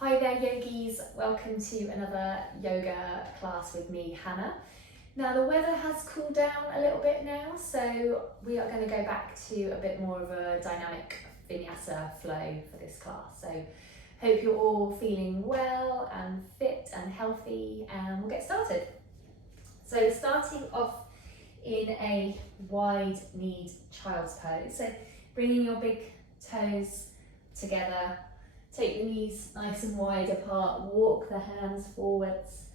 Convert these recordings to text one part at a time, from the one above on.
Hi there yogis, welcome to another yoga class with me, Hannah. Now the weather has cooled down a little bit now, so we are going to go back to a bit more of a dynamic Vinyasa flow for this class. So hope you're all feeling well and fit and healthy, and we'll get started. So starting off in a wide-kneed child's pose, so bringing your big toes together. Take the knees nice and wide apart, walk the hands forwards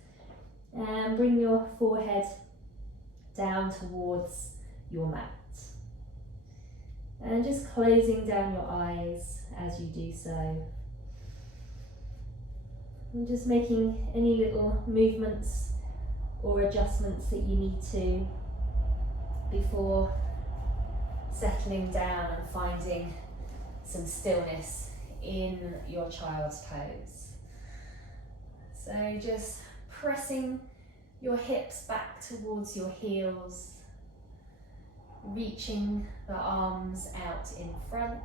and bring your forehead down towards your mat. And just closing down your eyes as you do so. And just making any little movements or adjustments that you need to before settling down and finding some stillness in your child's pose. So just pressing your hips back towards your heels, reaching the arms out in front.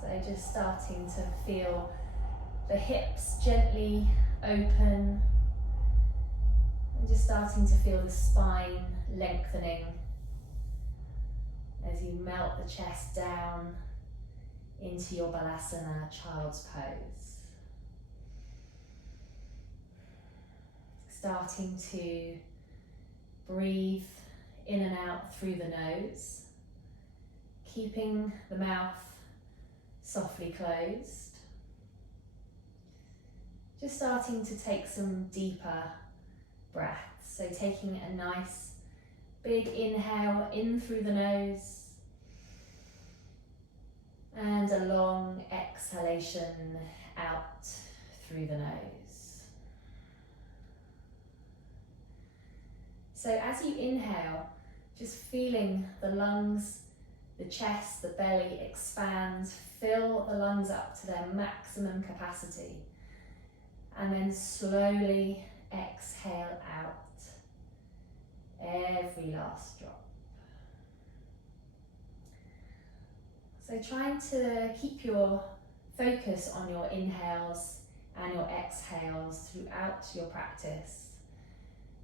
So just starting to feel the hips gently open and just starting to feel the spine lengthening as you melt the chest down into your Balasana child's pose. Starting to breathe in and out through the nose, keeping the mouth softly closed. Just starting to take some deeper breaths. So taking a nice big inhale in through the nose, and a long exhalation out through the nose. So as you inhale, just feeling the lungs, the chest, the belly expand, fill the lungs up to their maximum capacity, and then slowly exhale out every last drop. So trying to keep your focus on your inhales and your exhales throughout your practice.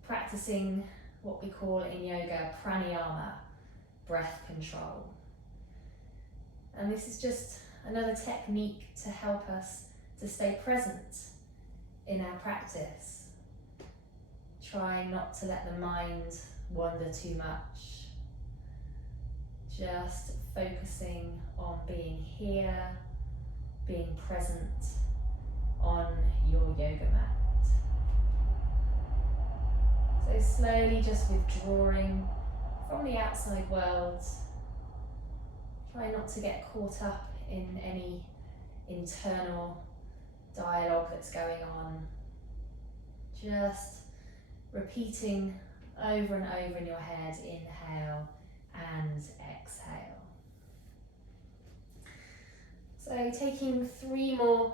Practicing what we call in yoga pranayama, breath control. And this is just another technique to help us to stay present in our practice. Trying not to let the mind wander too much. Just focusing on being here, being present on your yoga mat. So slowly just withdrawing from the outside world. Try not to get caught up in any internal dialogue that's going on. Just repeating over and over in your head, inhale and exhale. So taking 3 more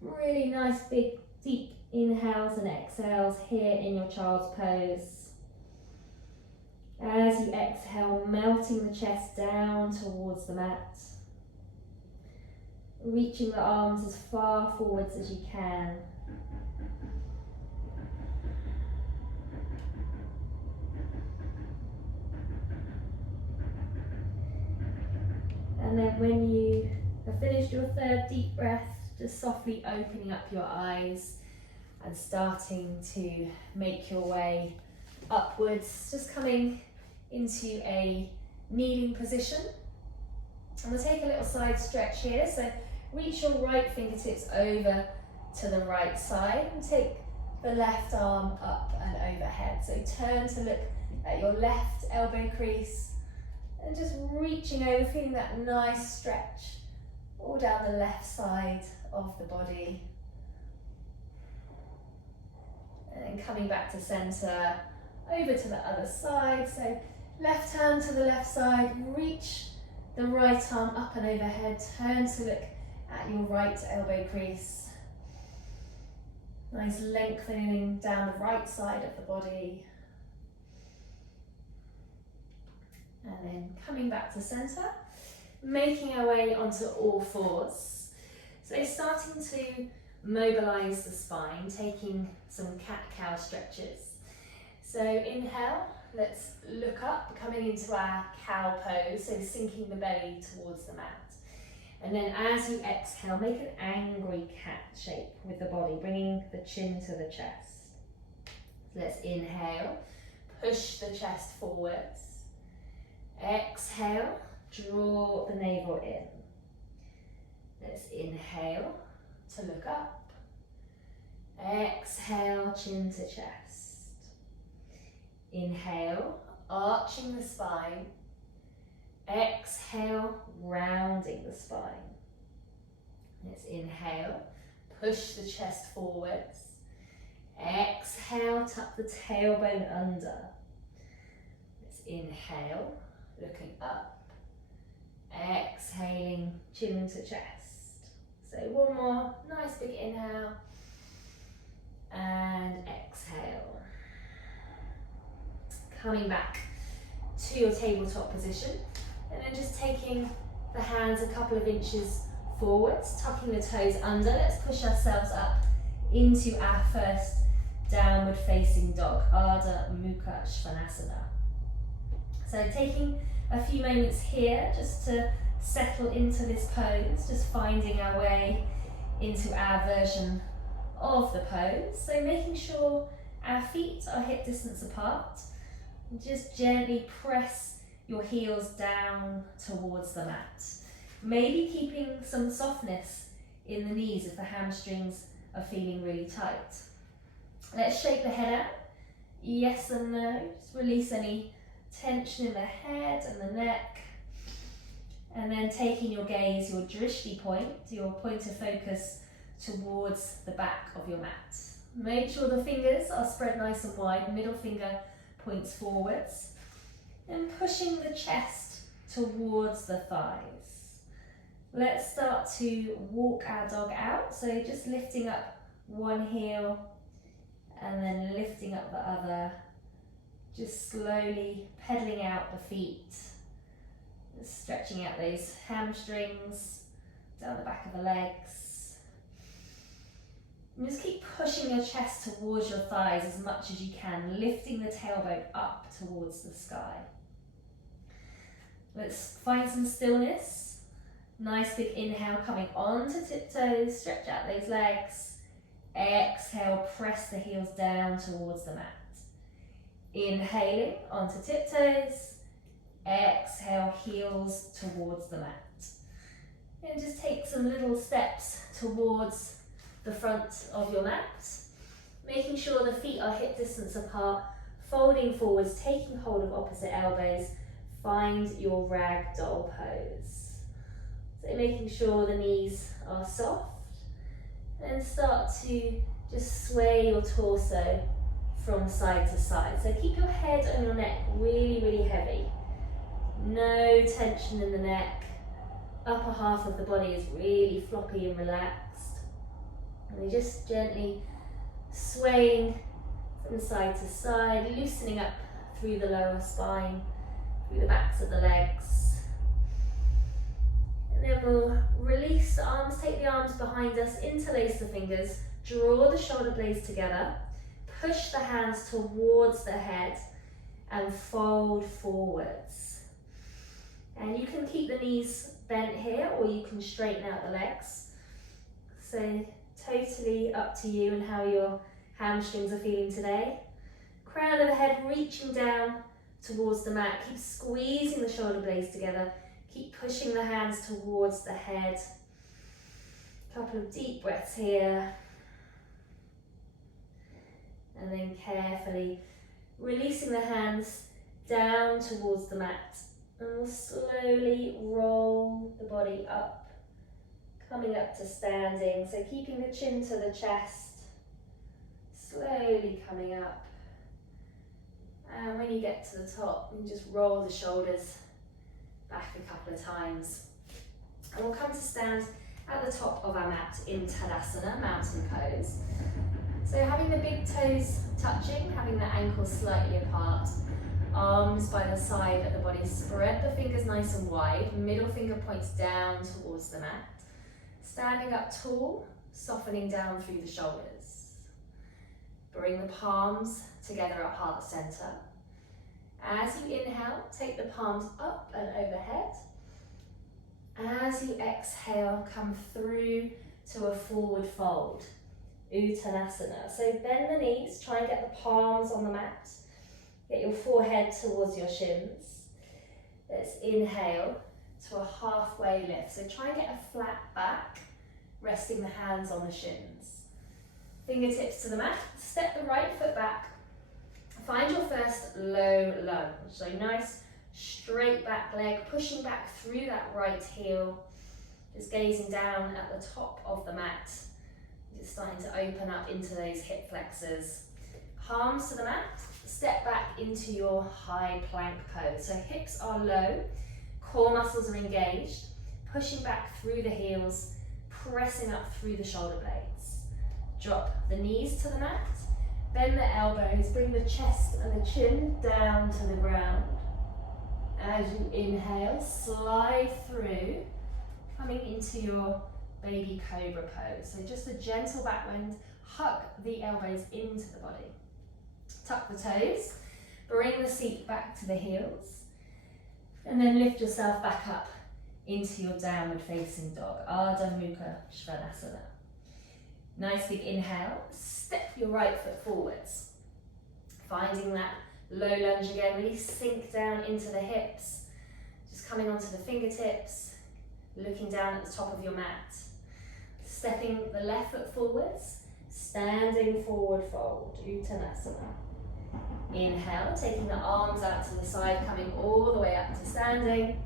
really nice big deep inhales and exhales here in your child's pose. As you exhale, melting the chest down towards the mat, reaching the arms as far forwards as you can. And then when you have finished your 3rd deep breath, just softly opening up your eyes and starting to make your way upwards, just coming into a kneeling position. And we'll take a little side stretch here. So reach your right fingertips over to the right side and take the left arm up and overhead. So turn to look at your left elbow crease and just reaching over, feeling that nice stretch all down the left side of the body. And then coming back to center, over to the other side. So left hand to the left side, reach the right arm up and overhead, turn to look at your right elbow crease. Nice lengthening down the right side of the body. And then coming back to center, making our way onto all fours. So starting to mobilise the spine, taking some cat-cow stretches. So inhale, let's look up, coming into our cow pose, so sinking the belly towards the mat. And then as you exhale, make an angry cat shape with the body, bringing the chin to the chest. So let's inhale, push the chest forwards. Exhale, draw the navel in. Let's inhale to look up. Exhale, chin to chest. Inhale, arching the spine. Exhale, rounding the spine. Let's inhale, push the chest forwards. Exhale, tuck the tailbone under. Let's inhale, looking up. Exhaling, chin to chest. So one more, nice big inhale. And exhale. Coming back to your tabletop position. And then just taking the hands a couple of inches forwards, tucking the toes under. Let's push ourselves up into our first downward facing dog, Ardha Mukha Svanasana. So taking a few moments here just to settle into this pose, just finding our way into our version of the pose. So making sure our feet are hip distance apart. Just gently press your heels down towards the mat. Maybe keeping some softness in the knees if the hamstrings are feeling really tight. Let's shake the head out. Yes and no. Just release any tension in the head and the neck. And then taking your gaze, your drishti point, your point of focus towards the back of your mat. Make sure the fingers are spread nice and wide, middle finger points forwards. And pushing the chest towards the thighs. Let's start to walk our dog out. So just lifting up one heel and then lifting up the other. Just slowly pedaling out the feet. Just stretching out those hamstrings, down the back of the legs. And just keep pushing your chest towards your thighs as much as you can, lifting the tailbone up towards the sky. Let's find some stillness. Nice big inhale, coming onto tiptoes, stretch out those legs. Exhale, press the heels down towards the mat. Inhaling onto tiptoes. Exhale, heels towards the mat. And just take some little steps towards the front of your mat, making sure the feet are hip distance apart, folding forwards, taking hold of opposite elbows. Find your ragdoll pose. So making sure the knees are soft, and start to just sway your torso from side to side. So keep your head and your neck really, really heavy. No tension in the neck. Upper half of the body is really floppy and relaxed. And we're just gently swaying from side to side, loosening up through the lower spine, through the backs of the legs. And then we'll release the arms, take the arms behind us, interlace the fingers, draw the shoulder blades together, push the hands towards the head and fold forwards. And you can keep the knees bent here or you can straighten out the legs. So totally up to you and how your hamstrings are feeling today. Crown of the head reaching down towards the mat. Keep squeezing the shoulder blades together. Keep pushing the hands towards the head. A couple of deep breaths here. And then carefully releasing the hands down towards the mat. And we'll slowly roll the body up, coming up to standing. So keeping the chin to the chest, slowly coming up. And when you get to the top, you just roll the shoulders back a couple of times. And we'll come to stand at the top of our mat in Tadasana, mountain pose. So having the big toes touching, having the ankles slightly apart, arms by the side of the body, spread the fingers nice and wide, middle finger points down towards the mat. Standing up tall, softening down through the shoulders. Bring the palms together at heart center. As you inhale, take the palms up and overhead. As you exhale, come through to a forward fold, Uttanasana. So bend the knees, try and get the palms on the mat. Get your forehead towards your shins. Let's inhale to a halfway lift. So try and get a flat back, resting the hands on the shins. Fingertips to the mat, step the right foot back. Find your first low lunge. So nice straight back leg, pushing back through that right heel. Just gazing down at the top of the mat. Just starting to open up into those hip flexors. Palms to the mat, step back into your high plank pose. So hips are low, core muscles are engaged, pushing back through the heels, pressing up through the shoulder blades. Drop the knees to the mat, bend the elbows, bring the chest and the chin down to the ground. As you inhale, slide through, coming into your baby cobra pose. So just a gentle back bend, hug the elbows into the body. Tuck the toes, bring the seat back to the heels, and then lift yourself back up into your downward facing dog, Ardha Mukha Svanasana. Nice big inhale, step your right foot forwards. Finding that low lunge again, really sink down into the hips. Just coming onto the fingertips, looking down at the top of your mat. Stepping the left foot forwards, standing forward fold, Uttanasana. Inhale, taking the arms out to the side, coming all the way up to standing.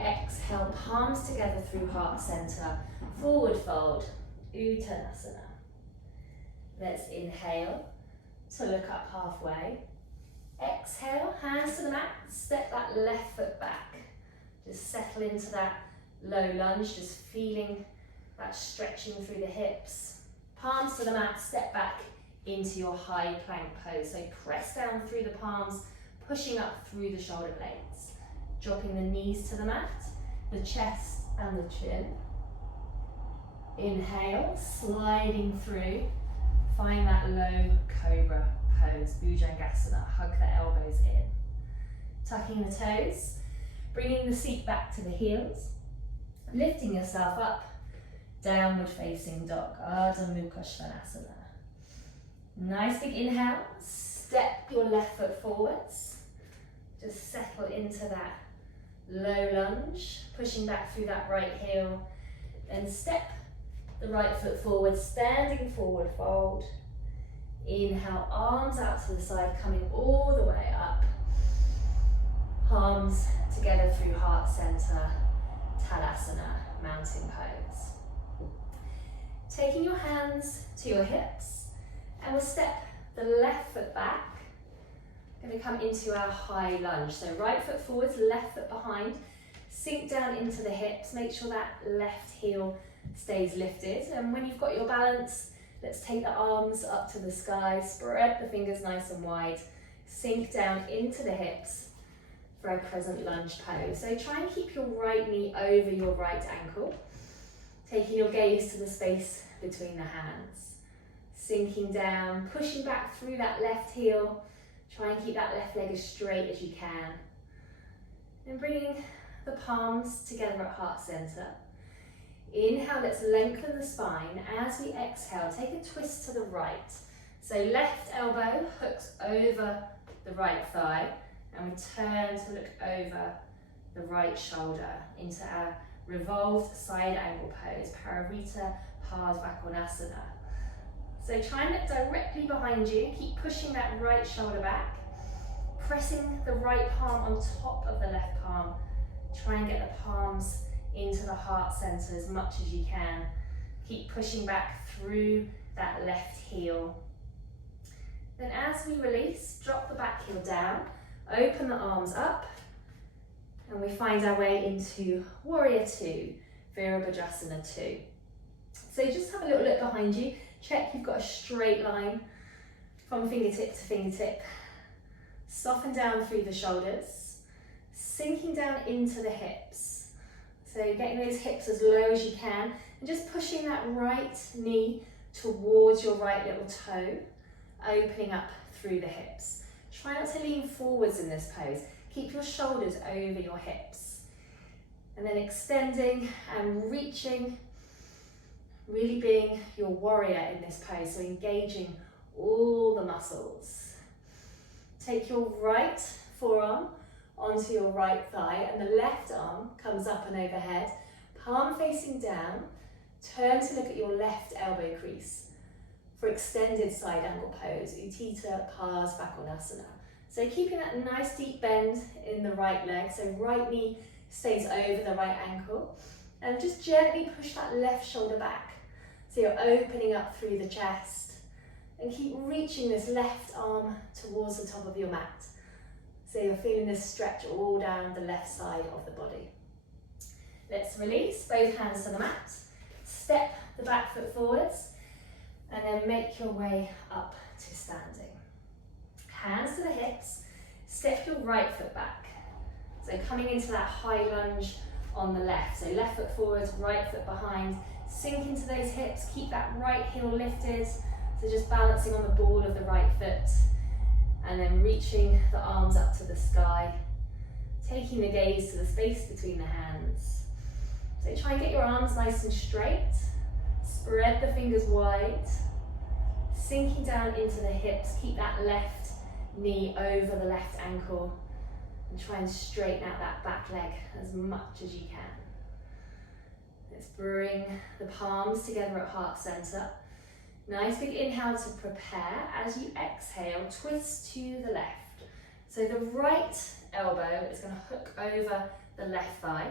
Exhale, palms together through heart center, forward fold, Uttanasana. Let's inhale to look up halfway. Exhale, hands to the mat, step that left foot back. Just settle into that low lunge, just feeling that stretching through the hips. Palms to the mat, step back into your high plank pose. So press down through the palms, pushing up through the shoulder blades. Dropping the knees to the mat, the chest and the chin. Inhale, sliding through. Find that low cobra pose, Bhujangasana. Hug the elbows in. Tucking the toes, bringing the seat back to the heels. Lifting yourself up, downward facing dog, Ardha Mukha Svanasana. Nice big inhale, step your left foot forwards. Just settle into that low lunge, pushing back through that right heel. Then step the right foot forward, standing forward fold. Inhale, arms out to the side, coming all the way up. Palms together through heart center, Tadasana, mountain pose. Taking your hands to your hips, and we'll step the left foot back. Going to come into our high lunge. So right foot forwards, left foot behind. Sink down into the hips. Make sure that left heel stays lifted. And when you've got your balance, let's take the arms up to the sky. Spread the fingers nice and wide. Sink down into the hips for a crescent lunge pose. So try and keep your right knee over your right ankle. Taking your gaze to the space between the hands. Sinking down, pushing back through that left heel. Try and keep that left leg as straight as you can. And bringing the palms together at heart center. Inhale, let's lengthen the spine. As we exhale, take a twist to the right. So left elbow hooks over the right thigh, and we turn to look over the right shoulder into our revolved side angle pose, Parivrtta Padvakonasana. So try and look directly behind you, keep pushing that right shoulder back, pressing the right palm on top of the left palm. Try and get the palms into the heart center as much as you can. Keep pushing back through that left heel. Then as we release, drop the back heel down, open the arms up, and we find our way into Warrior Two, Virabhadrasana 2. So just have a little look behind you. Check you've got a straight line from fingertip to fingertip. Soften down through the shoulders, sinking down into the hips. So getting those hips as low as you can and just pushing that right knee towards your right little toe, opening up through the hips. Try not to lean forwards in this pose. Keep your shoulders over your hips. And then extending and reaching, really being your warrior in this pose, so engaging all the muscles. Take your right forearm onto your right thigh and the left arm comes up and overhead, palm facing down. Turn to look at your left elbow crease for extended side angle pose, Utthita Parsvakonasana. So keeping that nice deep bend in the right leg, so right knee stays over the right ankle, and just gently push that left shoulder back. So you're opening up through the chest, and keep reaching this left arm towards the top of your mat. So you're feeling this stretch all down the left side of the body. Let's release, both hands to the mat. Step the back foot forwards and then make your way up to standing. Hands to the hips, step your right foot back. So coming into that high lunge on the left. So left foot forwards, right foot behind. Sink into those hips, keep that right heel lifted. So just balancing on the ball of the right foot and then reaching the arms up to the sky. Taking the gaze to the space between the hands. So try and get your arms nice and straight. Spread the fingers wide. Sinking down into the hips. Keep that left knee over the left ankle. And try and straighten out that back leg as much as you can. Let's bring the palms together at heart center. Nice big inhale to prepare. As you exhale, twist to the left. So the right elbow is going to hook over the left thigh.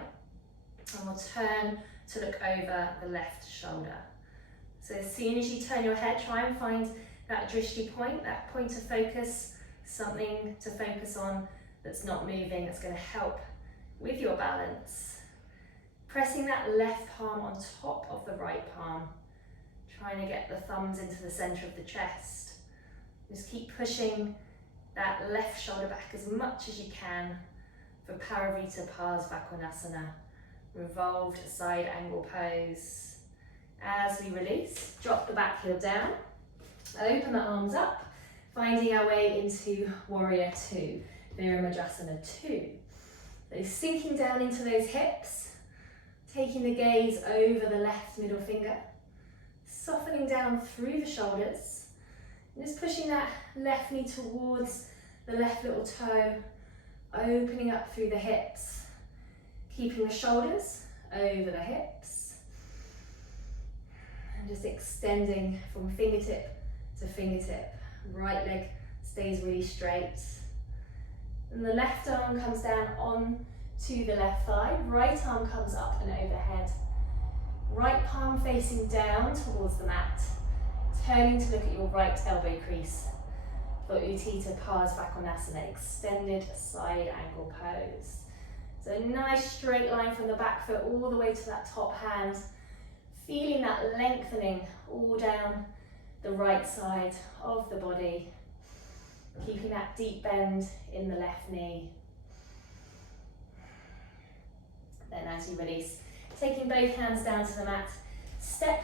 And we'll turn to look over the left shoulder. So as soon as you turn your head, try and find that drishti point, that point of focus, something to focus on that's not moving, that's going to help with your balance. Pressing that left palm on top of the right palm, trying to get the thumbs into the center of the chest. Just keep pushing that left shoulder back as much as you can for Parivrtta Parsvakonasana. Revolved side angle pose. As we release, drop the back heel down, open the arms up, finding our way into Warrior Two, Virabhadrasana 2. So sinking down into those hips, taking the gaze over the left middle finger, softening down through the shoulders, and just pushing that left knee towards the left little toe, opening up through the hips, keeping the shoulders over the hips, and just extending from fingertip to fingertip. Right leg stays really straight. And the left arm comes down on to the left thigh, right arm comes up and overhead. Right palm facing down towards the mat, turning to look at your right elbow crease for Utthita Parsvakonasana, extended side angle pose. So a nice straight line from the back foot all the way to that top hand, feeling that lengthening all down the right side of the body, keeping that deep bend in the left knee. Then as you release, taking both hands down to the mat, step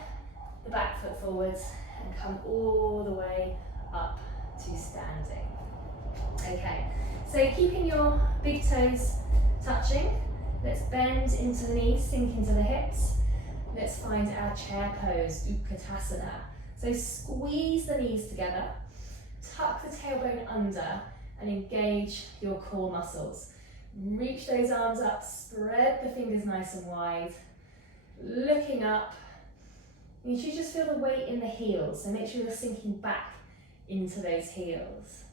the back foot forwards and come all the way up to standing. Okay, so keeping your big toes touching, let's bend into the knees, sink into the hips. Let's find our chair pose, Utkatasana. So squeeze the knees together, tuck the tailbone under and engage your core muscles. Reach those arms up, spread the fingers nice and wide. Looking up, you should just feel the weight in the heels, so make sure you're sinking back into those heels.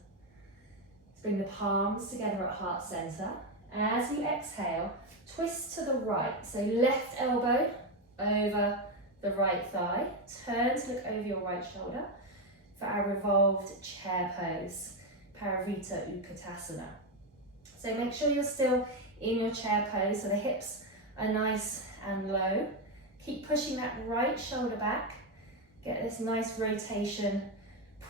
Let's bring the palms together at heart center. As you exhale, twist to the right, so left elbow over the right thigh, turn to look over your right shoulder for our revolved chair pose, Parivrtta Utkatasana. So make sure you're still in your chair pose, so the hips are nice and low. Keep pushing that right shoulder back, get this nice rotation,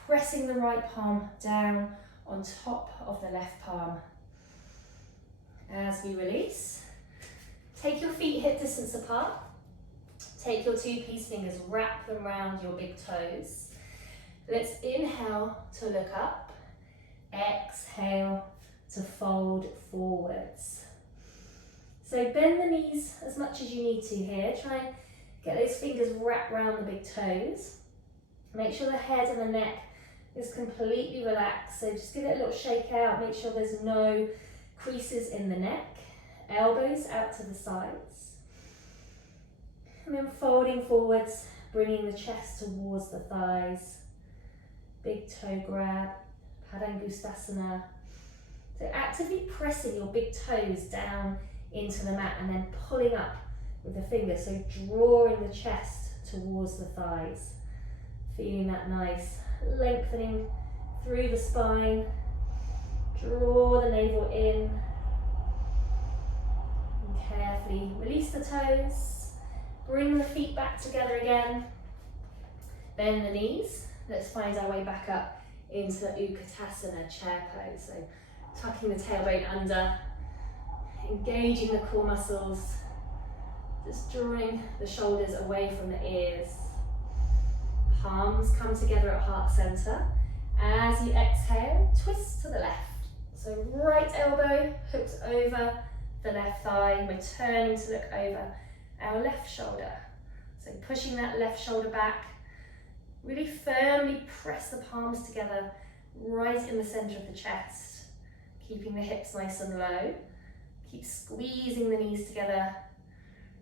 pressing the right palm down on top of the left palm. As we release, Take your feet hip distance apart. Take your 2-piece fingers, wrap them around your big toes. Let's inhale to look up. Exhale to fold forwards. So bend the knees as much as you need to here. Try and get those fingers wrapped around the big toes. Make sure the head and the neck is completely relaxed. So just give it a little shake out. Make sure there's no creases in the neck. Elbows out to the sides. And then folding forwards, bringing the chest towards the thighs. Big toe grab, Padangustasana. So actively pressing your big toes down into the mat and then pulling up with the fingers. So drawing the chest towards the thighs. Feeling that nice lengthening through the spine. Draw the navel in. And carefully release the toes. Bring the feet back together again. Bend the knees. Let's find our way back up into Utkatasana, chair pose. So tucking the tailbone under, engaging the core muscles, just drawing the shoulders away from the ears. Palms come together at heart center. As you exhale, twist to the left. So right elbow hooks over the left thigh, returning to look over our left shoulder. So pushing that left shoulder back, really firmly press the palms together right in the center of the chest, keeping the hips nice and low. Keep squeezing the knees together.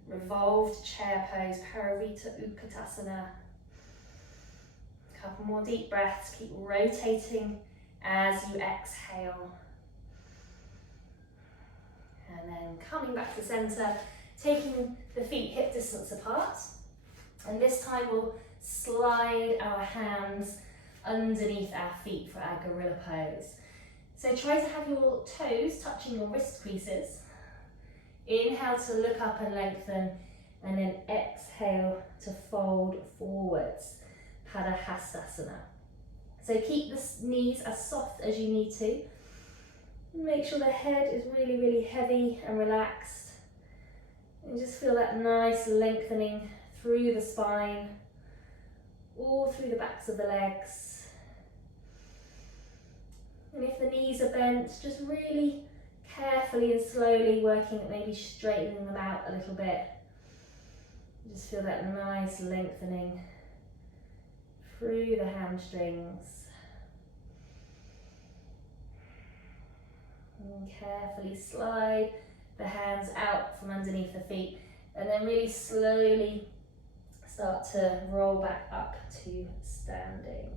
Revolved chair pose, Paravita Utkatasana. Couple more deep breaths. Keep rotating as you exhale. And then coming back to center, taking the feet hip distance apart. And this time we'll slide our hands underneath our feet for our gorilla pose. So try to have your toes touching your wrist creases. Inhale to look up and lengthen, and then exhale to fold forwards, Padahastasana. So keep the knees as soft as you need to. Make sure the head is really, really heavy and relaxed. And just feel that nice lengthening through the spine, all through the backs of the legs. And if the knees are bent, just really carefully and slowly working at maybe straightening them out a little bit. Just feel that nice lengthening through the hamstrings. And carefully slide the hands out from underneath the feet, and then really slowly start to roll back up to standing.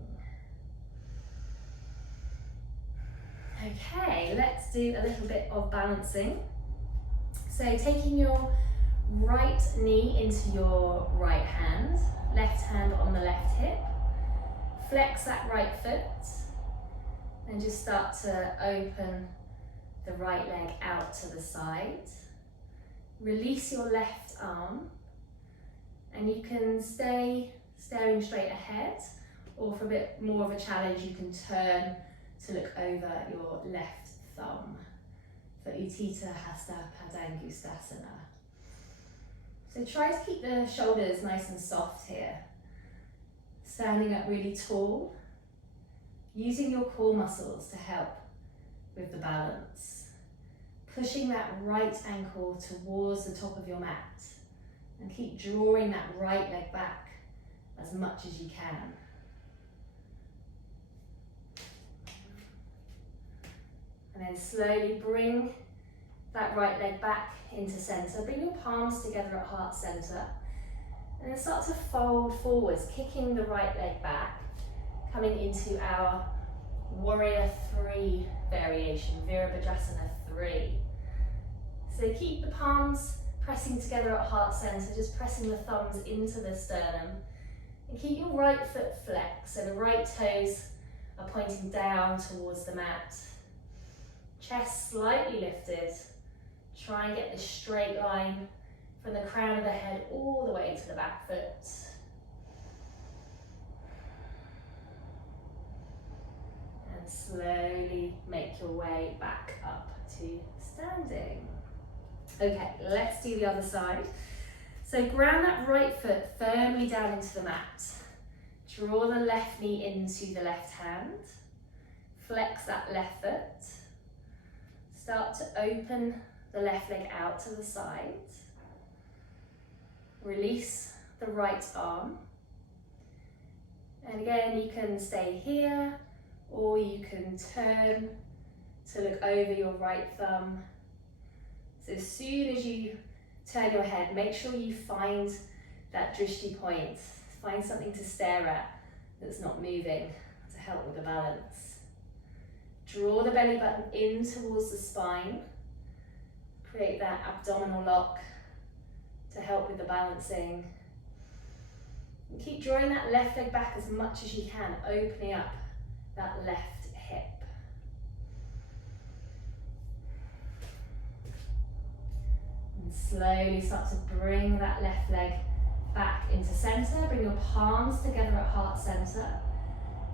Okay, let's do a little bit of balancing. So taking your right knee into your right hand, left hand on the left hip, flex that right foot, and just start to open the right leg out to the side. Release your left arm, and you can stay staring straight ahead, or for a bit more of a challenge, you can turn to look over your left thumb for Utthita Hasta Padangustasana. So try to keep the shoulders nice and soft here. Standing up really tall, using your core muscles to help with the balance. Pushing that right ankle towards the top of your mat, and keep drawing that right leg back as much as you can. And then slowly bring that right leg back into center. Bring your palms together at heart center. And then start to fold forwards, kicking the right leg back, coming into our Warrior 3 variation, Virabhadrasana 3. So keep the palms pressing together at heart center, just pressing the thumbs into the sternum. And keep your right foot flexed, so the right toes are pointing down towards the mat. Chest slightly lifted. Try and get this straight line from the crown of the head all the way to the back foot. And slowly make your way back up to standing. Okay, let's do the other side. So ground that right foot firmly down into the mat. Draw the left knee into the left hand. Flex that left foot. Start to open the left leg out to the side. Release the right arm. And again, you can stay here, or you can turn to look over your right thumb. So as soon as you turn your head, make sure you find that drishti point. Find something to stare at that's not moving to help with the balance. Draw the belly button in towards the spine. Create that abdominal lock to help with the balancing. And keep drawing that left leg back as much as you can, opening up that left hip. And slowly start to bring that left leg back into center. Bring your palms together at heart center.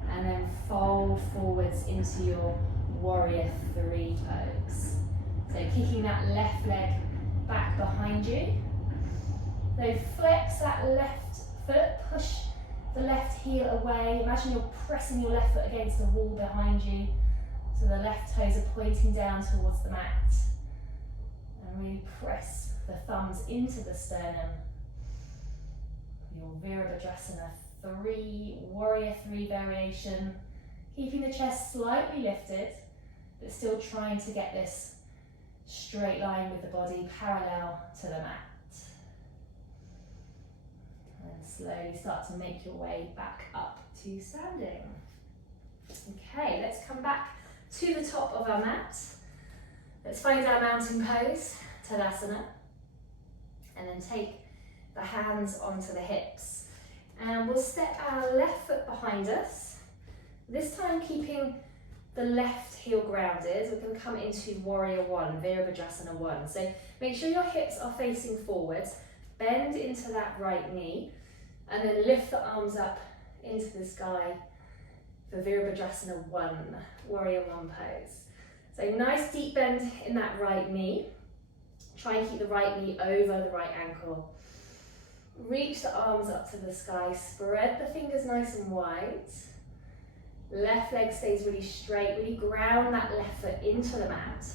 And then fold forwards into your warrior three pose. So kicking that left leg back behind you. So flex that left foot, push the left heel away. Imagine you're pressing your left foot against the wall behind you. So the left toes are pointing down towards the mat. And really press the thumbs into the sternum. Your Virabhadrasana 3, warrior 3 variation. Keeping the chest slightly lifted, but still trying to get this straight line with the body parallel to the mat. And slowly start to make your way back up to standing. Okay, let's come back to the top of our mat. Let's find our mountain pose, Tadasana. And then take the hands onto the hips. And we'll step our left foot behind us. This time keeping the left heel grounded. We're going to come into warrior 1, Virabhadrasana 1. So make sure your hips are facing forwards. Bend into that right knee. And then lift the arms up into the sky for Virabhadrasana 1, warrior 1 pose. So nice deep bend in that right knee. Try and keep the right knee over the right ankle. Reach the arms up to the sky, spread the fingers nice and wide. Left leg stays really straight, really ground that left foot into the mat.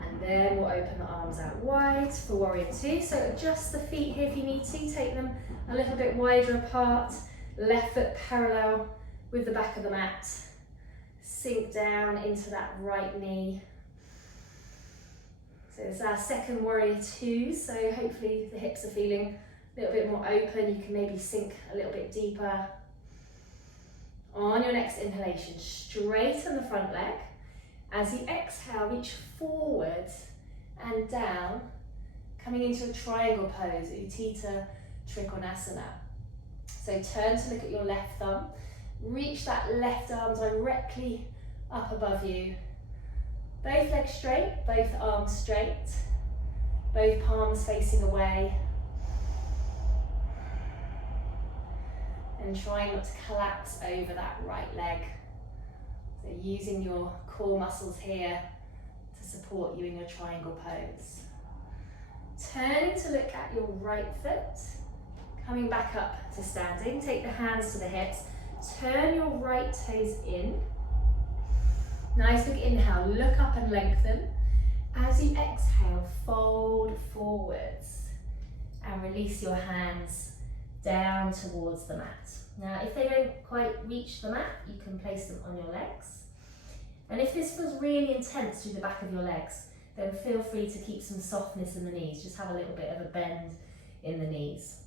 And then we'll open the arms out wide for warrior 2. So adjust the feet here if you need to, take them a little bit wider apart. Left foot parallel with the back of the mat. Sink down into that right knee. So it's our second warrior 2, so hopefully the hips are feeling a little bit more open. You can maybe sink a little bit deeper. On your next inhalation, straighten the front leg. As you exhale, reach forward and down, coming into a triangle pose, Utthita Trikonasana. So turn to look at your left thumb. Reach that left arm directly up above you. Both legs straight, both arms straight, both palms facing away. And try not to collapse over that right leg. So using your core muscles here to support you in your triangle pose. Turning to look at your right foot, coming back up to standing. Take the hands to the hips, turn your right toes in. Nice big inhale, look up and lengthen. As you exhale, fold forwards and release your hands down towards the mat. Now, if they don't quite reach the mat, you can place them on your legs. And if this feels really intense through the back of your legs, then feel free to keep some softness in the knees. Just have a little bit of a bend in the knees.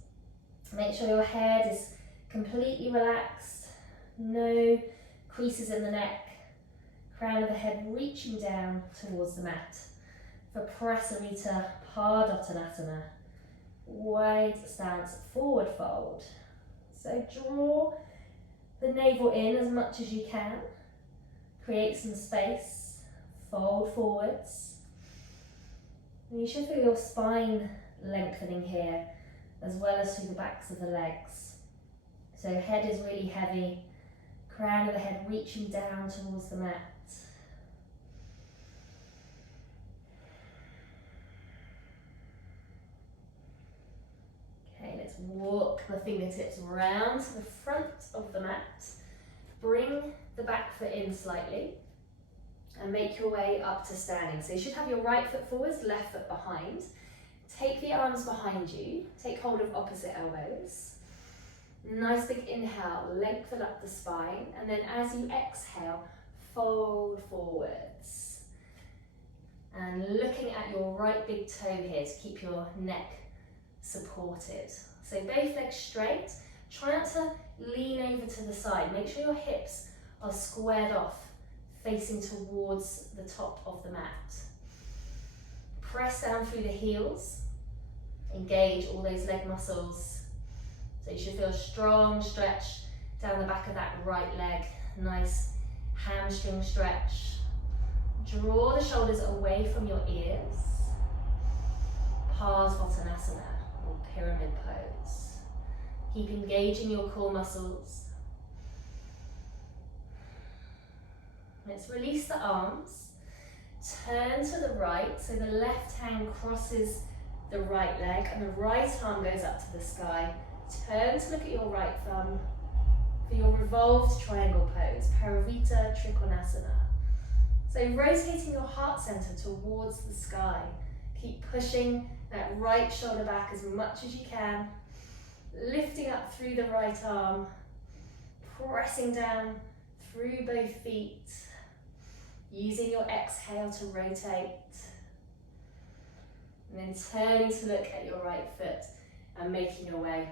Make sure your head is completely relaxed, no creases in the neck, crown of the head reaching down towards the mat. For Prasarita Padottanasana, wide stance, forward fold. So draw the navel in as much as you can. Create some space, fold forwards. And you should feel your spine lengthening here, as well as through the backs of the legs. So head is really heavy, crown of the head reaching down towards the mat. Let's walk the fingertips round to the front of the mat. Bring the back foot in slightly and make your way up to standing. So you should have your right foot forwards, left foot behind. Take the arms behind you, take hold of opposite elbows. Nice big inhale, lengthen up the spine, and then as you exhale, fold forwards. And looking at your right big toe here to keep your neck supported. So both legs straight. Try not to lean over to the side. Make sure your hips are squared off, facing towards the top of the mat. Press down through the heels. Engage all those leg muscles. So you should feel a strong stretch down the back of that right leg. Nice hamstring stretch. Draw the shoulders away from your ears. Parsvottanasana, or pyramid pose. Keep engaging your core muscles. Let's release the arms. Turn to the right, so the left hand crosses the right leg and the right arm goes up to the sky. Turn to look at your right thumb for your revolved triangle pose, Parivrtta Trikonasana. So rotating your heart center towards the sky. Keep pushing that right shoulder back as much as you can. Lifting up through the right arm. Pressing down through both feet. Using your exhale to rotate. And then turning to look at your right foot and making your way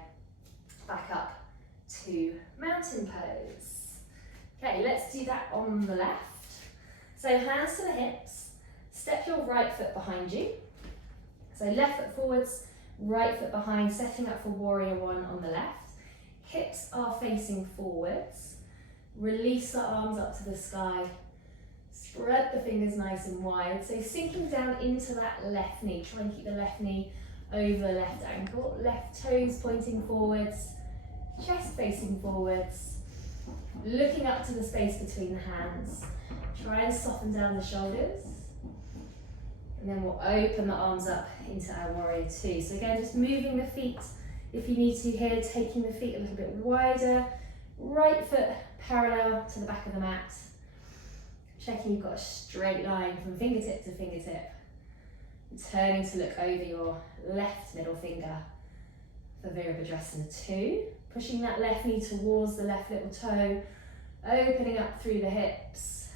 back up to mountain pose. Okay, let's do that on the left. So hands to the hips, step your right foot behind you. So left foot forwards, right foot behind, setting up for warrior one on the left. Hips are facing forwards. Release the arms up to the sky. Spread the fingers nice and wide. So sinking down into that left knee. Try and keep the left knee over the left ankle. Left toes pointing forwards. Chest facing forwards. Looking up to the space between the hands. Try and soften down the shoulders. And then we'll open the arms up into our warrior two. So again, just moving the feet if you need to here, taking the feet a little bit wider. Right foot parallel to the back of the mat. Checking you've got a straight line from fingertip to fingertip. Turning to look over your left middle finger for Virabhadrasana 2. Pushing that left knee towards the left little toe. Opening up through the hips.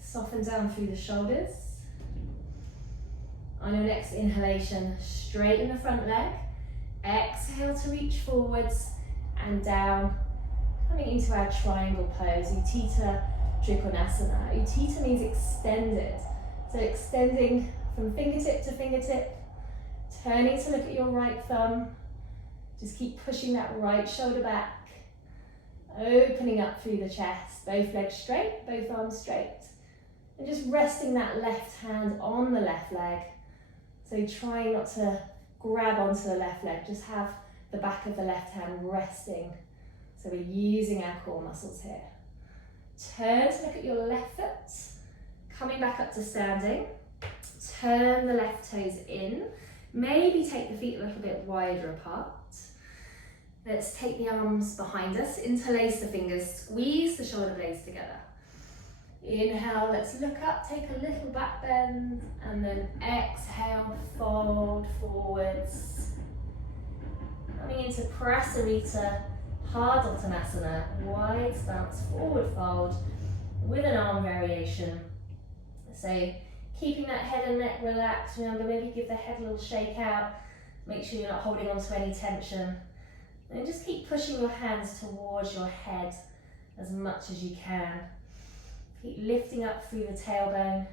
Soften down through the shoulders. On your next inhalation, straighten the front leg. Exhale to reach forwards and down. Coming into our triangle pose, Utthita Trikonasana. Utthita means extended. So extending from fingertip to fingertip. Turning to look at your right thumb. Just keep pushing that right shoulder back. Opening up through the chest. Both legs straight, both arms straight. And just resting that left hand on the left leg. So trying not to grab onto the left leg, just have the back of the left hand resting. So we're using our core muscles here. Turn to look at your left foot, coming back up to standing. Turn the left toes in. Maybe take the feet a little bit wider apart. Let's take the arms behind us, interlace the fingers, squeeze the shoulder blades together. Inhale, let's look up, take a little back bend, and then exhale, fold forwards. Coming into Prasarita Padottanasana, wide stance, forward fold with an arm variation. So keeping that head and neck relaxed. Remember, maybe give the head a little shake out. Make sure you're not holding on to any tension. And just keep pushing your hands towards your head as much as you can. Keep lifting up through the tailbone.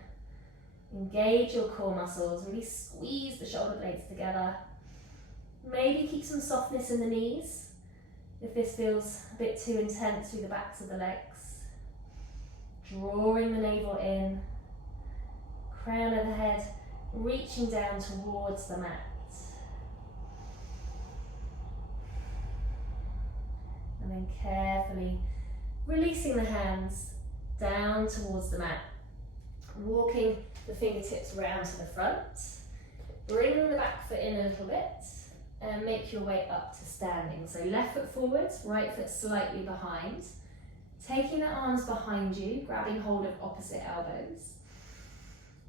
Engage your core muscles. Really squeeze the shoulder blades together. Maybe keep some softness in the knees if this feels a bit too intense through the backs of the legs. Drawing the navel in. Crown of the head reaching down towards the mat. And then carefully releasing the hands down towards the mat. Walking the fingertips round to the front. Bring the back foot in a little bit. and make your way up to standing. So left foot forwards, right foot slightly behind. Taking the arms behind you, grabbing hold of opposite elbows.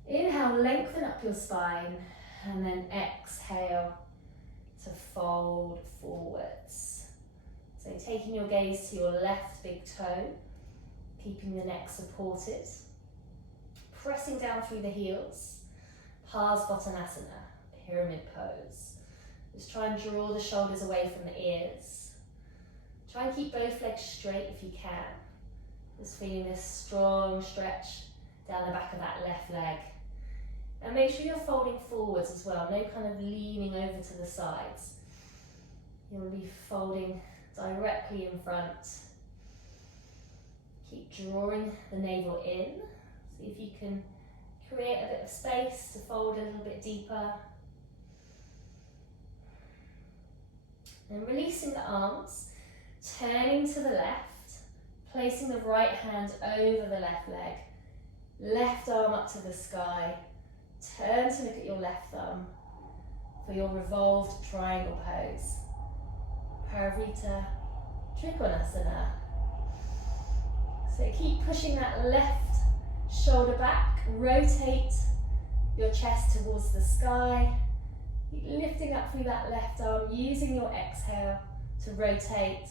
Inhale, lengthen up your spine, and then exhale to fold forwards. So taking your gaze to your left big toe, keeping the neck supported. Pressing down through the heels, Parsvottanasana, pyramid pose. Just try and draw the shoulders away from the ears. Try and keep both legs straight if you can. Just feeling this strong stretch down the back of that left leg. And make sure you're folding forwards as well, no kind of leaning over to the sides. You'll be folding directly in front. Keep drawing the navel in. See if you can create a bit of space to fold a little bit deeper. And releasing the arms, turning to the left, placing the right hand over the left leg, left arm up to the sky, turn to look at your left thumb for your revolved triangle pose. Parivrtta Trikonasana. So keep pushing that left shoulder back, rotate your chest towards the sky, keep lifting up through that left arm, using your exhale to rotate,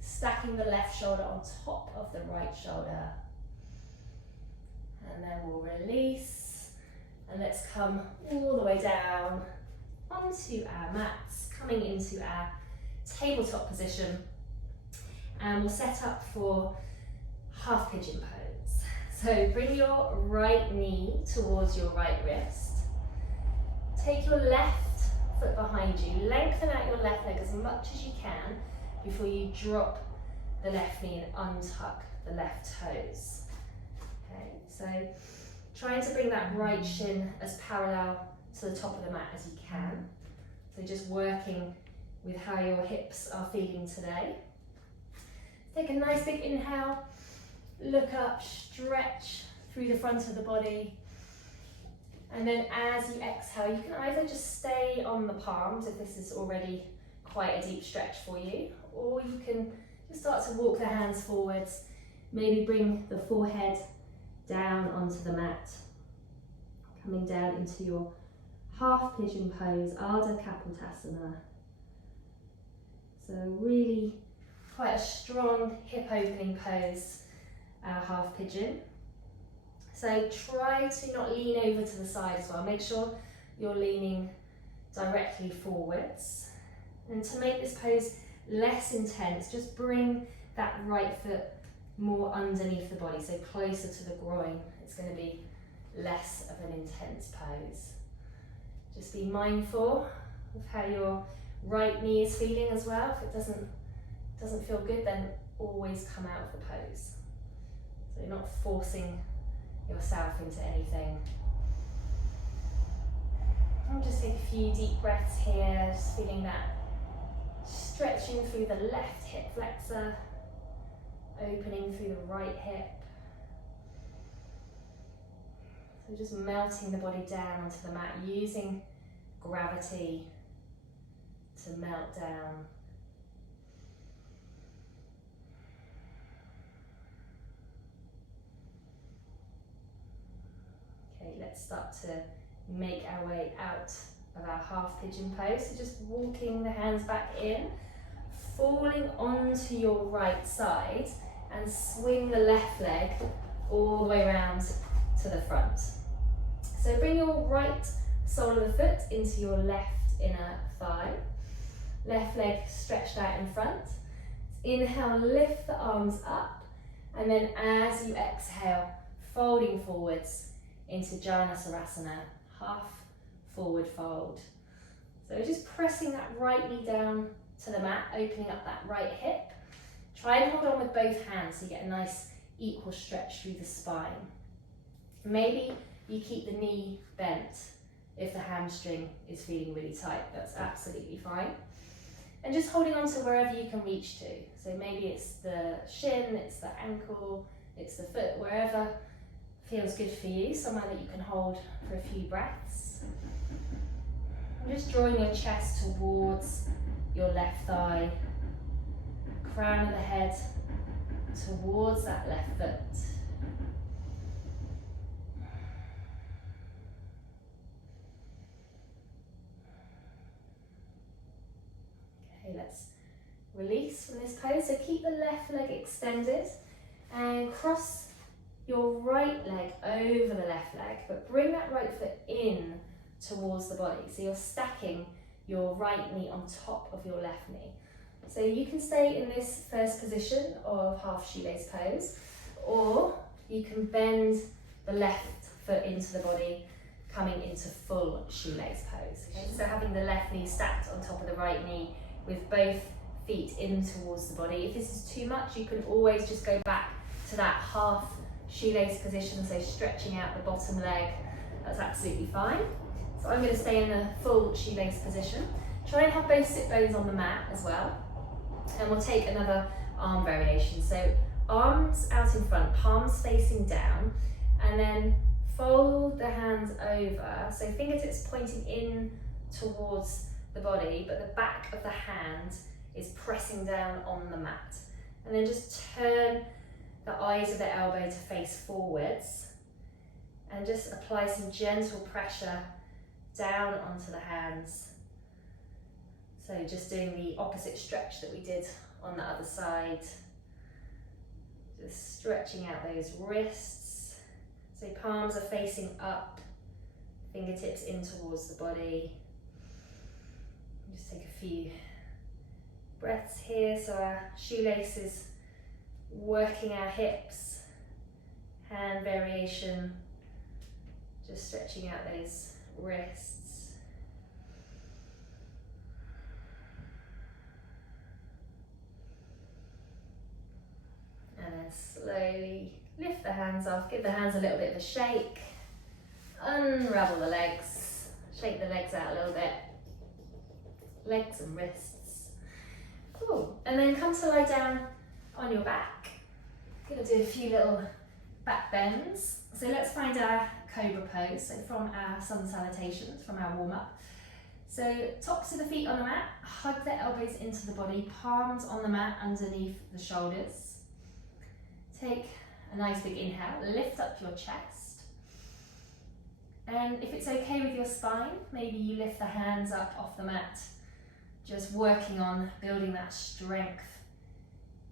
stacking the left shoulder on top of the right shoulder. And then we'll release, and let's come all the way down onto our mats, coming into our tabletop position, and we'll set up for half pigeon pose. So bring your right knee towards your right wrist. Take your left foot behind you, lengthen out your left leg as much as you can before you drop the left knee and untuck the left toes. Okay, so trying to bring that right shin as parallel to the top of the mat as you can. So just working with how your hips are feeling today. Take a nice big inhale, look up, stretch through the front of the body. And then as you exhale, you can either just stay on the palms if this is already quite a deep stretch for you, or you can just start to walk the hands forwards, maybe bring the forehead down onto the mat, coming down into your half pigeon pose, Ardha Kapiltasana. So really quite a strong hip opening pose, our half pigeon. So try to not lean over to the side as well. Make sure you're leaning directly forwards. And to make this pose less intense, just bring that right foot more underneath the body, so closer to the groin. It's going to be less of an intense pose. Just be mindful of how your right knee is feeling as well. If it doesn't feel good, then always come out of the pose. So you're not forcing yourself into anything. I'll just take a few deep breaths here, just feeling that stretching through the left hip flexor, opening through the right hip. So just melting the body down onto the mat, using gravity to melt down. Okay, let's start to make our way out of our half pigeon pose. So just walking the hands back in, falling onto your right side, and swing the left leg all the way around to the front. So bring your right sole of the foot into your left inner thigh. Left leg stretched out in front. Inhale, lift the arms up, and then as you exhale, folding forwards into Janasarasana, half forward fold. So just pressing that right knee down to the mat, opening up that right hip. Try and hold on with both hands so you get a nice equal stretch through the spine. Maybe you keep the knee bent if the hamstring is feeling really tight. That's absolutely fine. And just holding on to wherever you can reach to. So maybe it's the shin, it's the ankle, it's the foot, wherever feels good for you, somewhere that you can hold for a few breaths. Just drawing your chest towards your left thigh, crown of the head towards that left foot. Okay, let's release from this pose. So keep the left leg extended and cross your right leg over the left leg, but bring that right foot in towards the body. So you're stacking your right knee on top of your left knee. So you can stay in this first position of half shoelace pose, or you can bend the left foot into the body, coming into full shoelace pose. Okay? So having the left knee stacked on top of the right knee with both feet in towards the body. If this is too much, you can always just go back to that half shoelace position, so stretching out the bottom leg. That's absolutely fine. So I'm going to stay in the full shoelace position. Try and have both sit bones on the mat as well. And we'll take another arm variation. So arms out in front, palms facing down, and then fold the hands over. So fingertips pointing in towards the body, but the back of the hand is pressing down on the mat. And then just turn the eyes of the elbow to face forwards and just apply some gentle pressure down onto the hands. So just doing the opposite stretch that we did on the other side. Just stretching out those wrists. So palms are facing up, fingertips in towards the body. Just take a few breaths here, so our shoelaces working our hips, hand variation, just stretching out those wrists. And then slowly lift the hands off, give the hands a little bit of a shake, unravel the legs, shake the legs out a little bit, legs and wrists. Cool, and then come to lie down on your back. Gonna do a few little back bends. So let's find our cobra pose. So from our sun salutations, from our warm up. So tops of the feet on the mat, hug the elbows into the body, palms on the mat underneath the shoulders. Take a nice big inhale, lift up your chest. And if it's okay with your spine, maybe you lift the hands up off the mat, just working on building that strength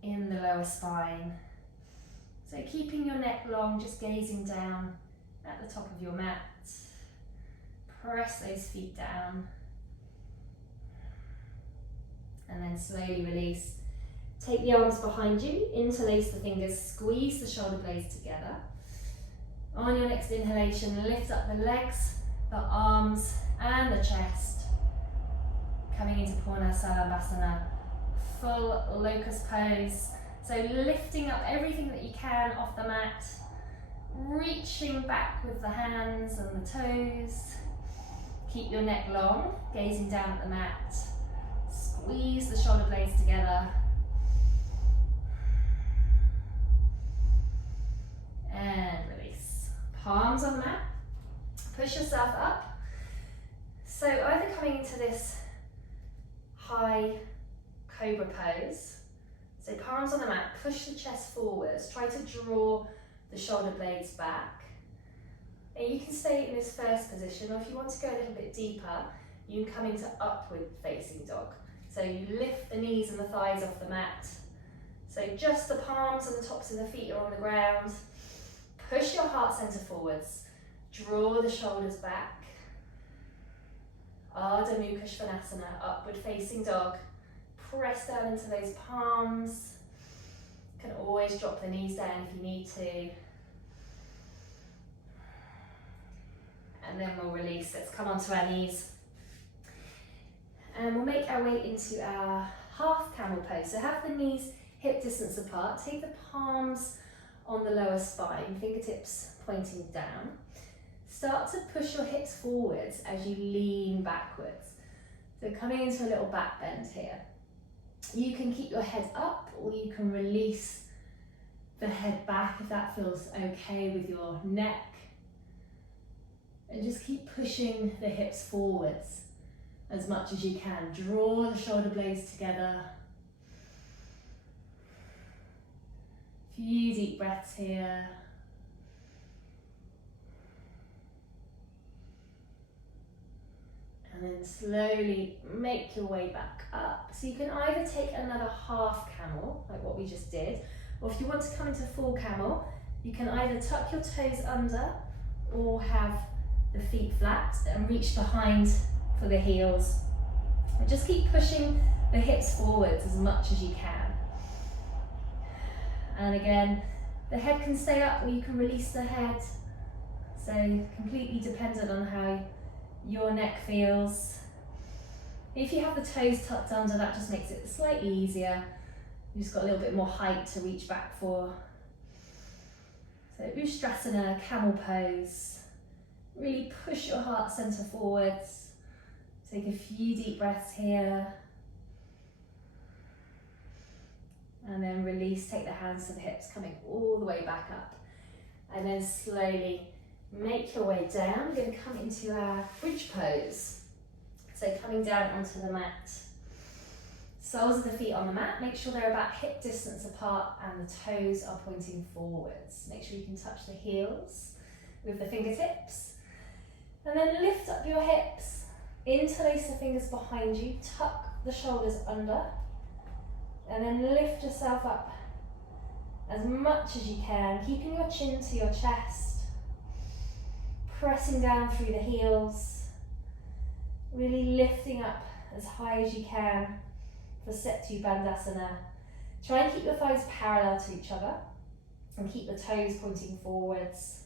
in the lower spine. So keeping your neck long, just gazing down at the top of your mat. Press those feet down. And then slowly release. Take the arms behind you, interlace the fingers, squeeze the shoulder blades together. On your next inhalation, lift up the legs, the arms and the chest. Coming into Purnasalambassana, full locust pose. So lifting up everything that you can off the mat, reaching back with the hands and the toes. Keep your neck long, gazing down at the mat. Squeeze the shoulder blades together. And release. Palms on the mat. Push yourself up. So either coming into this high cobra pose. So palms on the mat, push the chest forwards, try to draw the shoulder blades back. And you can stay in this first position, or if you want to go a little bit deeper, you can come into upward facing dog. So you lift the knees and the thighs off the mat. So just the palms and the tops of the feet are on the ground. Push your heart center forwards, draw the shoulders back. Ardha Mukha Svanasana, upward facing dog. Press down into those palms. You can always drop the knees down if you need to. And then we'll release. Let's come onto our knees. And we'll make our way into our half camel pose. So have the knees hip distance apart. Take the palms on the lower spine, fingertips pointing down. Start to push your hips forwards as you lean backwards. So coming into a little back bend here. You can keep your head up, or you can release the head back if that feels okay with your neck. And just keep pushing the hips forwards. as much as you can. Draw the shoulder blades together. Few deep breaths here. And then slowly make your way back up. So you can either take another half camel, like what we just did, or if you want to come into full camel, you can either tuck your toes under or have the feet flat and reach behind for the heels. And just keep pushing the hips forwards as much as you can. And again, the head can stay up or you can release the head. So completely dependent on how your neck feels. If you have the toes tucked under, that just makes it slightly easier. You've just got a little bit more height to reach back for. So Ustrasana, camel pose. Really push your heart center forwards. Take a few deep breaths here. And then release, take the hands to the hips, coming all the way back up. And then slowly make your way down. We're going to come into our bridge pose. So coming down onto the mat. Soles of the feet on the mat. Make sure they're about hip distance apart and the toes are pointing forwards. Make sure you can touch the heels with the fingertips. And then lift up your hips. Interlace the fingers behind you. Tuck the shoulders under. And then lift yourself up as much as you can, keeping your chin to your chest, pressing down through the heels, really lifting up as high as you can for Setu Bandhasana. Try and keep your thighs parallel to each other and keep the toes pointing forwards.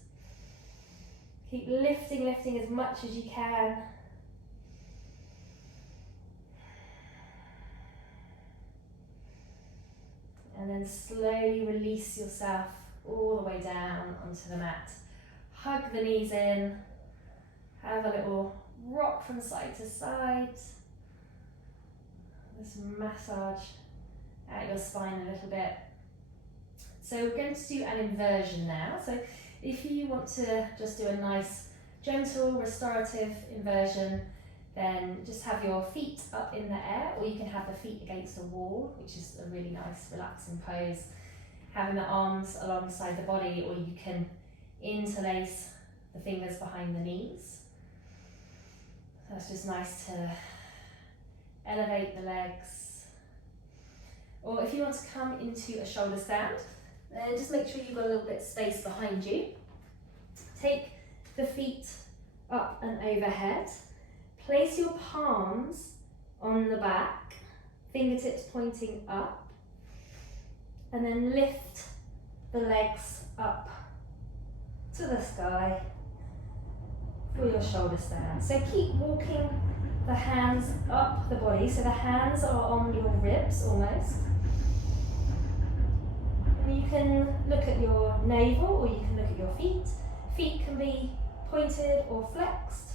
Keep lifting as much as you can. And then slowly release yourself all the way down onto the mat. Hug the knees in. Have a little rock from side to side. Just massage out your spine a little bit. So we're going to do an inversion now. So if you want to just do a nice, gentle, restorative inversion, then just have your feet up in the air, or you can have the feet against the wall, which is a really nice relaxing pose. Having the arms alongside the body, or you can interlace the fingers behind the knees. That's just nice to elevate the legs. Or if you want to come into a shoulder stand, then just make sure you've got a little bit of space behind you. Take the feet up and overhead. Place your palms on the back, fingertips pointing up, and then lift the legs up to the sky for your shoulder stand. So keep walking the hands up the body, so the hands are on your ribs almost. And you can look at your navel or you can look at your feet. Feet can be pointed or flexed,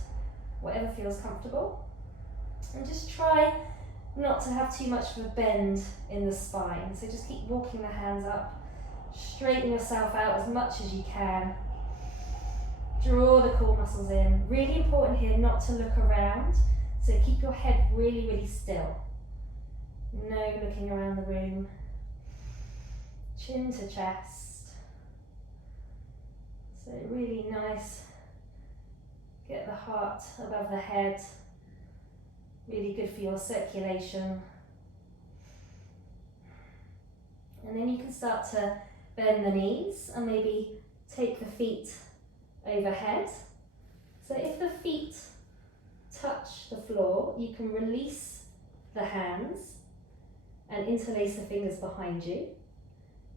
whatever feels comfortable. And just try not to have too much of a bend in the spine. So just keep walking the hands up. Straighten yourself out as much as you can. Draw the core muscles in. Really important here not to look around. So keep your head really, really still. No looking around the room. Chin to chest. So really nice. Get the heart above the head. Really good for your circulation. And then you can start to bend the knees and maybe take the feet overhead. So if the feet touch the floor, you can release the hands and interlace the fingers behind you.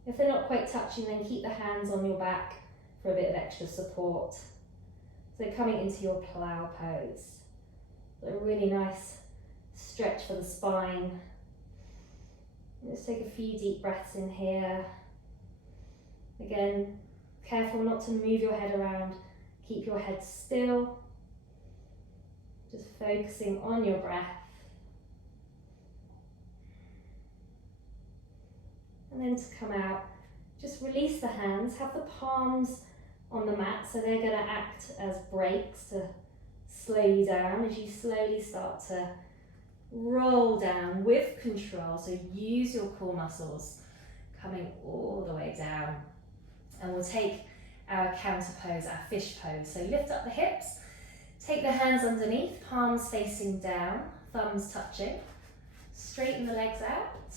If they're not quite touching, then keep the hands on your back for a bit of extra support. So coming into your plow pose. So a really nice stretch for the spine. Let's take a few deep breaths in here. Again, careful not to move your head around. Keep your head still. Just focusing on your breath. And then to come out, just release the hands. Have the palms on the mat, so they're going to act as brakes to slow you down as you slowly start to roll down with control. So use your core muscles, coming all the way down. And we'll take our counter pose, our fish pose. So lift up the hips, take the hands underneath, palms facing down, thumbs touching. Straighten the legs out.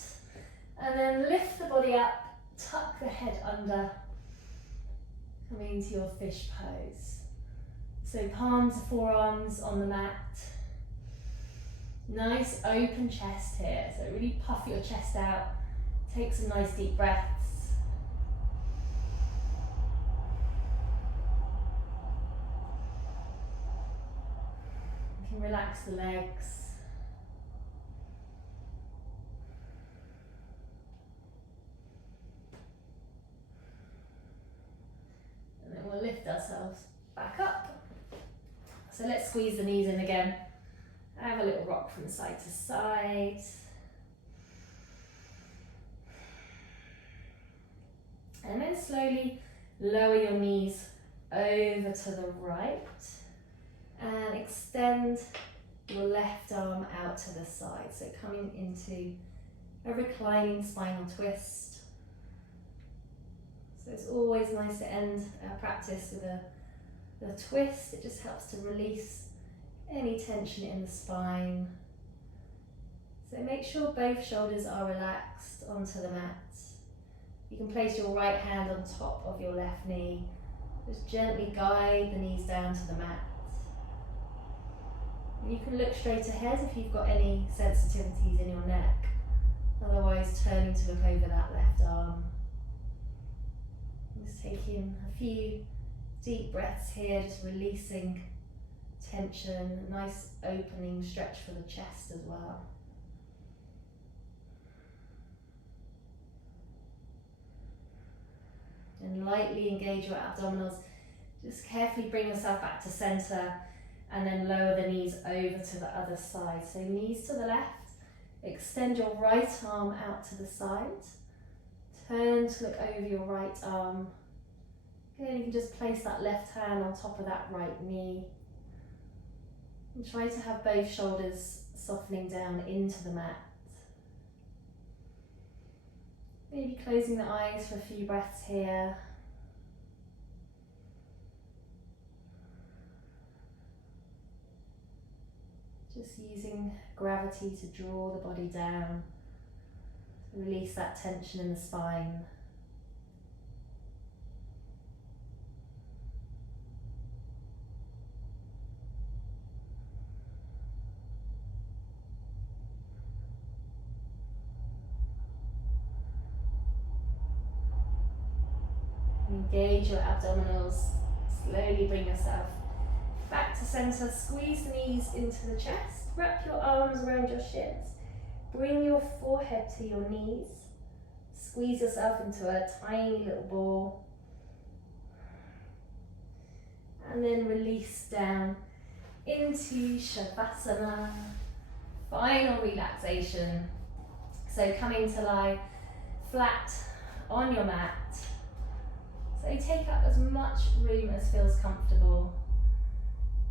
And then lift the body up, tuck the head under, coming into your fish pose. So palms, forearms on the mat. Nice open chest here, so really puff your chest out. Take some nice deep breaths. You can relax the legs. And then we'll lift ourselves back up. So let's squeeze the knees in again. Have a little rock from side to side. And then slowly lower your knees over to the right and extend your left arm out to the side. So coming into a reclining spinal twist. So it's always nice to end our practice with a twist. It just helps to release any tension in the spine. So make sure both shoulders are relaxed onto the mat. You can place your right hand on top of your left knee. Just gently guide the knees down to the mat. And you can look straight ahead if you've got any sensitivities in your neck. Otherwise, turning to look over that left arm. Just taking a few deep breaths here, just releasing tension, a nice opening stretch for the chest as well. And lightly engage your abdominals. Just carefully bring yourself back to center and then lower the knees over to the other side. So knees to the left, extend your right arm out to the side. Turn to look over your right arm. Again, you can just place that left hand on top of that right knee. And try to have both shoulders softening down into the mat. Maybe closing the eyes for a few breaths here. Just using gravity to draw the body down, to release that tension in the spine. Engage your abdominals, slowly bring yourself back to center, squeeze the knees into the chest, wrap your arms around your shins, bring your forehead to your knees, squeeze yourself into a tiny little ball, and then release down into Shavasana, final relaxation. So coming to lie flat on your mat. So take up as much room as feels comfortable,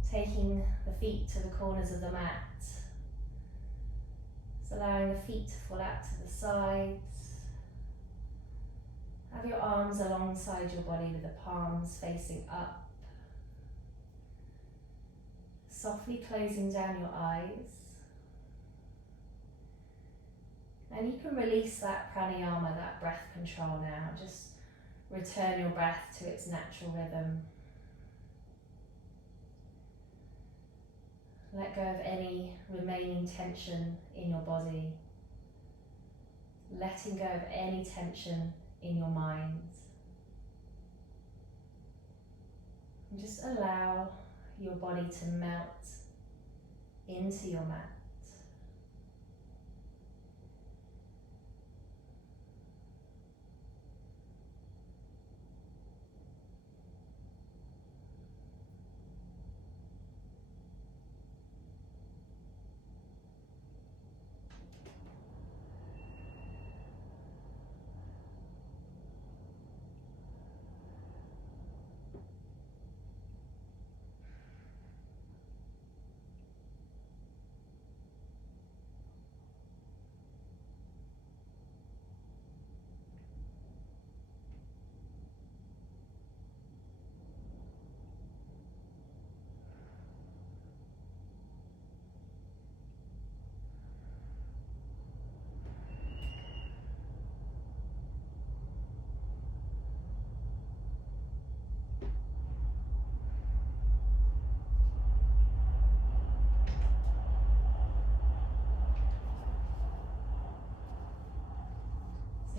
taking the feet to the corners of the mat, so allowing the feet to fall out to the sides. Have your arms alongside your body with the palms facing up. Softly closing down your eyes. And you can release that pranayama, that breath control now. Just return your breath to its natural rhythm. Let go of any remaining tension in your body. Letting go of any tension in your mind. And just allow your body to melt into your mat.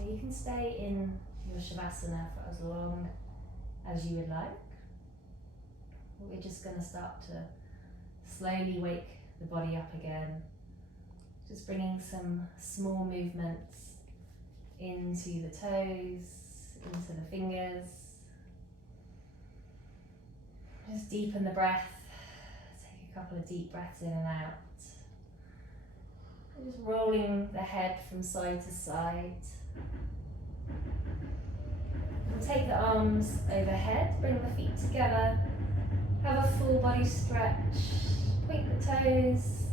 you can stay in your Shavasana for as long as you would like. We're just going to start to slowly wake the body up again. Just bringing some small movements into the toes, into the fingers. Just deepen the breath. Take a couple of deep breaths in and out. And just rolling the head from side to side. And take the arms overhead, bring the feet together. Have a full body stretch. Point the toes.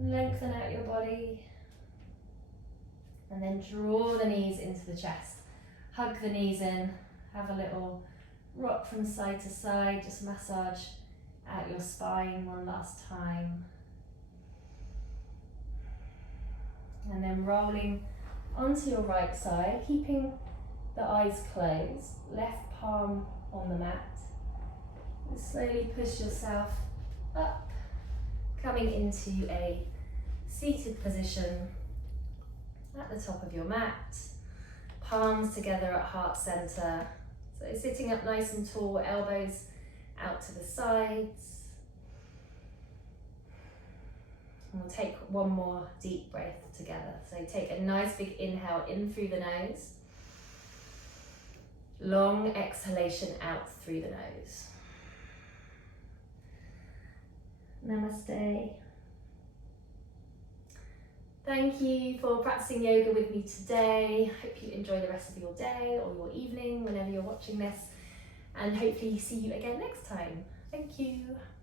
Lengthen out your body. And then draw the knees into the chest. Hug the knees in. Have a little rock from side to side. Just massage out your spine one last time. And then rolling onto your right side, keeping the eyes closed, left palm on the mat. And slowly push yourself up, coming into a seated position at the top of your mat, palms together at heart center. So sitting up nice and tall, elbows out to the sides. And we'll take one more deep breath together. So take a nice big inhale in through the nose. Long exhalation out through the nose. Namaste. Thank you for practicing yoga with me today. Hope you enjoy the rest of your day or your evening whenever you're watching this, and hopefully see you again next time. Thank you.